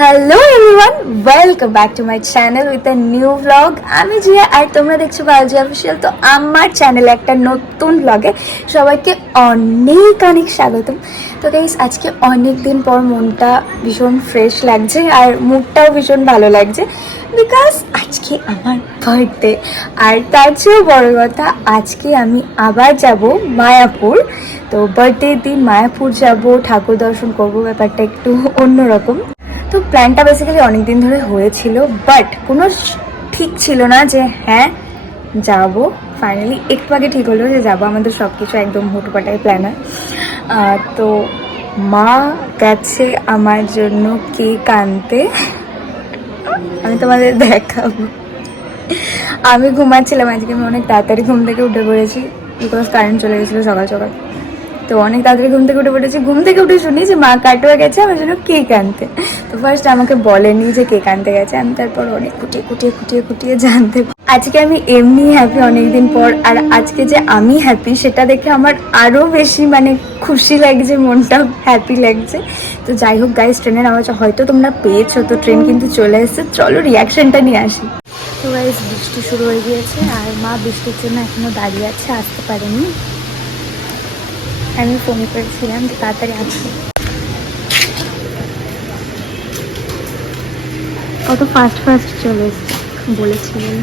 Hello everyone welcome back to my channel with a new blog আমি জিয়া আর তোমরা দেখছ Balji official তো আমার চ্যানেলে একটা নতুন ব্লগে সবাইকে অনেক অনেক স্বাগতম। তো গাইস আজকে অনেক দিন পর মনটা ভীষণ ফ্রেশ লাগছে আর মুডটাও ভীষণ ভালো লাগছে। বিকজ আজকে আমার বার্থডে আর তার চেয়েও বড় কথা, আজকে আমি আবার যাব মায়াপুর। তো বার্থডে দিন মায়াপুর যাব, ঠাকুর দর্শন করব, ব্যাপারটা একটু অন্যরকম। তো প্ল্যানটা বেসিক্যালি অনেক দিন ধরে হয়েছিল বাট কোনো ঠিক ছিল না যে হ্যাঁ যাব। ফাইনালি একটু আগে ঠিক হলো যে যাব, আমাদের সব কিছু একদম হুটপাটায় প্ল্যান হয় তো মা গেছে আমার জন্য কেক আনতে। আমি তোমাদের দেখাবো। আমি ঘুমাচ্ছিলাম, আজকে আমি অনেক তাড়াতাড়ি ঘুম থেকে উঠে পড়েছি বিকজ কারেন্ট চলে গেছিল সকাল সকাল। তো অনেক তাড়াতাড়ি ঘুম থেকে উঠে পড়েছি। ঘুম থেকে উঠে শুনি যে মা কাটোয়া গেছে, আমার জন্য কেক আনতে। তো ফার্স্ট আমাকে বলেনি যে কেক আনতে গেছে। আমি তারপর অনেক কুটিয়ে কুটিয়ে কুটিয়ে কুটিয়ে জানতে আজকে আমি এমনি হ্যাপি অনেকদিন পর, আর আজকে যে আমি হ্যাপি সেটা দেখে আমার আরও বেশি মানে খুশি লাগছে মনটা হ্যাপি লাগছে। তো যাই হোক গাইস ট্রেনের আওয়াজ হয়তো তোমরা পেয়েছ, তো ট্রেন কিন্তু চলে এসেছে। চলো রিয়াকশনটা নিয়ে আসি। তো গাইস বৃষ্টি শুরু হয়ে গিয়েছে, আর মা বৃষ্টির জন্য এখনও দাঁড়িয়ে আছে, আসতে পারেনি। আমি ফোন করেছিলাম যে তাড়াতাড়ি আসবে কত ফাস্ট ফাস্ট চলে এসছে বলেছিলেন।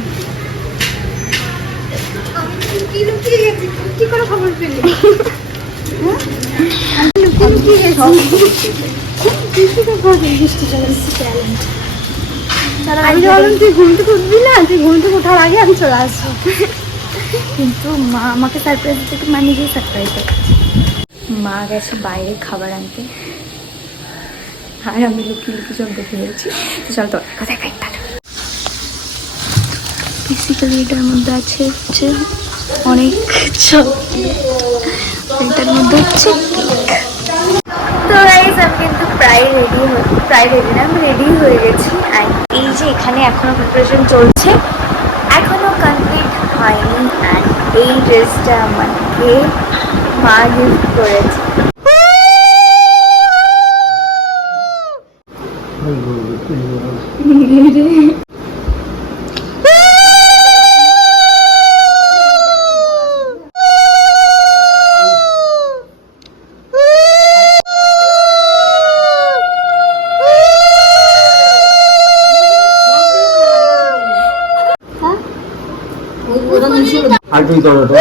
আমি তুই ঘুম থেকে উঠবি না? তুই ঘুম থেকে ওঠার আগে আমি চলে আসব। কিন্তু মা আমাকে সারপ্রাইজ থেকে মা নিজেই সারপ্রাইজ মা গেছে বাইরে খাবার আনতে। আর আমি লুকিয়ে লুকিয়ে সব দেখে তো চল তো কথা একটা বেসিক্যালি এটার মধ্যে আছে হচ্ছে অনেক চকলেট এটার মধ্যে হচ্ছে তো গাইজ আমি কিন্তু প্রায় রেডি প্রায় রেডি না, আমি রেডি হয়ে গেছি। অ্যান্ড এই যে এখানে এখনও প্রিপারেশন চলছে, এখনও কমপ্লিট হয়নি। অ্যান্ড এই ড্রেসটা আমাকে মা গিফট করেছে আর তুই করো তো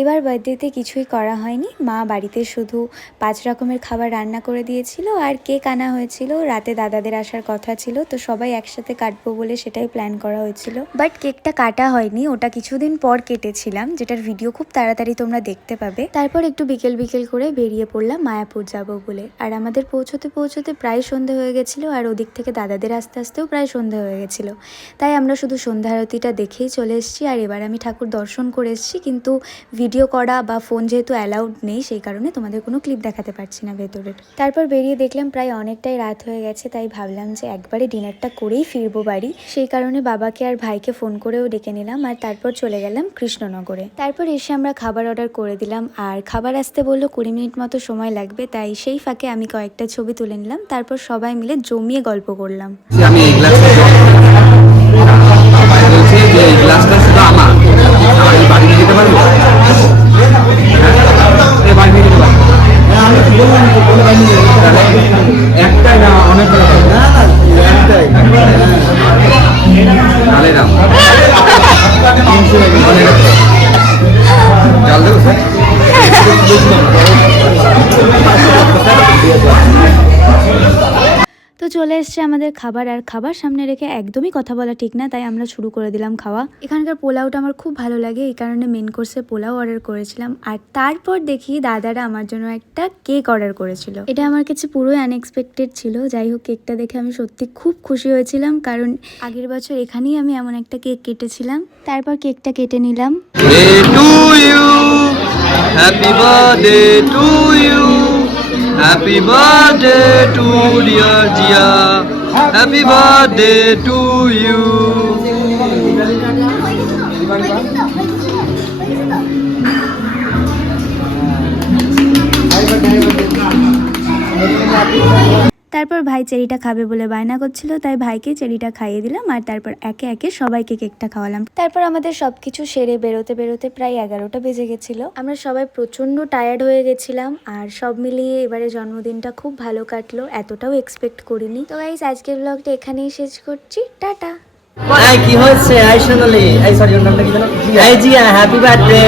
এবার বার্থডেতে কিছুই করা হয়নি। মা বাড়িতে শুধু পাঁচ রকমের খাবার রান্না করে দিয়েছিল আর কেক আনা হয়েছিল। রাতে দাদাদের আসার কথা ছিল, তো সবাই একসাথে কাটবো বলে সেটাই প্ল্যান করা হয়েছিল। বাট কেকটা কাটা হয়নি, ওটা কিছুদিন পর কেটেছিলাম, যেটার ভিডিও খুব তাড়াতাড়ি তোমরা দেখতে পাবে। তারপর একটু বিকেল বিকেল করে বেরিয়ে পড়লাম মায়াপুর যাব বলে। আর আমাদের পৌঁছতে পৌঁছতে প্রায় সন্ধে হয়ে গেছিল আর ওদিক থেকে দাদাদের আস্তে আস্তেও প্রায় সন্ধে হয়ে গেছিল। তাই আমরা শুধু সন্ধ্যা আরতিটা দেখেই চলে এসেছি আর এবার আমি ঠাকুর দর্শন করে এসেছি, কিন্তু ভিডিও করা বা ফোন যেহেতু অ্যালাউড নেই, সেই কারণে তোমাদের কোনো ক্লিপ দেখাতে পারছি না ভেতরের। তারপর বেরিয়ে দেখলাম প্রায় অনেকটাই রাত হয়ে গেছে, তাই ভাবলাম যে একবারে ডিনারটা করেই ফিরবো বাড়ি। সেই কারণে বাবাকে আর ভাইকে ফোন করেও ডেকে নিলাম আর তারপর চলে গেলাম কৃষ্ণনগরে। তারপর এসে আমরা খাবার অর্ডার করে দিলাম আর খাবার আসতে বলল কুড়ি মিনিট মতো সময় লাগবে, তাই সেই ফাঁকে আমি কয়েকটা ছবি তুলে নিলাম, তারপর সবাই মিলে জমিয়ে গল্প করলাম। আমি এই গ্লাসটা যে এই গ্লাসটা শুধু আমার, আমি বাড়ি যেতে পারব? এই বাড়ি নিয়ে যেতে পারব তাহলে না চলে এসছে আমাদের খাবার, আর খাবার সামনে রেখে একদমই কথা বলা ঠিক না, তাই আমরা শুরু করে দিলাম খাওয়া এখানকার পোলাওটা আমার খুব ভালো লাগে, এই কারণে মেন কোর্সে পোলাও অর্ডার করেছিলাম আর তারপর দেখি দাদারা আমার জন্য একটা কেক অর্ডার করেছিল এটা আমার কাছে পুরোই আনএক্সপেক্টেড ছিল, যাই হোক কেকটা দেখে আমি সত্যি খুব খুশি হয়েছিলাম, কারণ আগের বছর এখানেই আমি এমন একটা কেক কেটেছিলাম তারপর কেকটা কেটে নিলাম. Happy birthday to you. Happy birthday to dear Jia. Happy birthday to you. তারপর ভাই চেরিটা খাবে বলে বায়না করছিল তাই ভাইকে চেরিটা খাইয়ে দিলাম আর তারপর একে একে সবাইকে কেকটা খাওয়ালাম। তারপর আমাদের সবকিছু সেরে বেরোতে বেরোতে প্রায় এগারোটা বেজে গেছিল। আমরা সবাই প্রচণ্ড টায়ার্ড হয়ে গেছিলাম আর সব মিলিয়ে এবারে জন্মদিনটা খুব ভালো কাটলো এতটাও এক্সপেক্ট করিনি। তো গাইস আজকের ব্লগটা এখানেই শেষ করছি। টাটা! কি হচ্ছে সোনালি এই সরি জিয়া হ্যাপি বার্থডে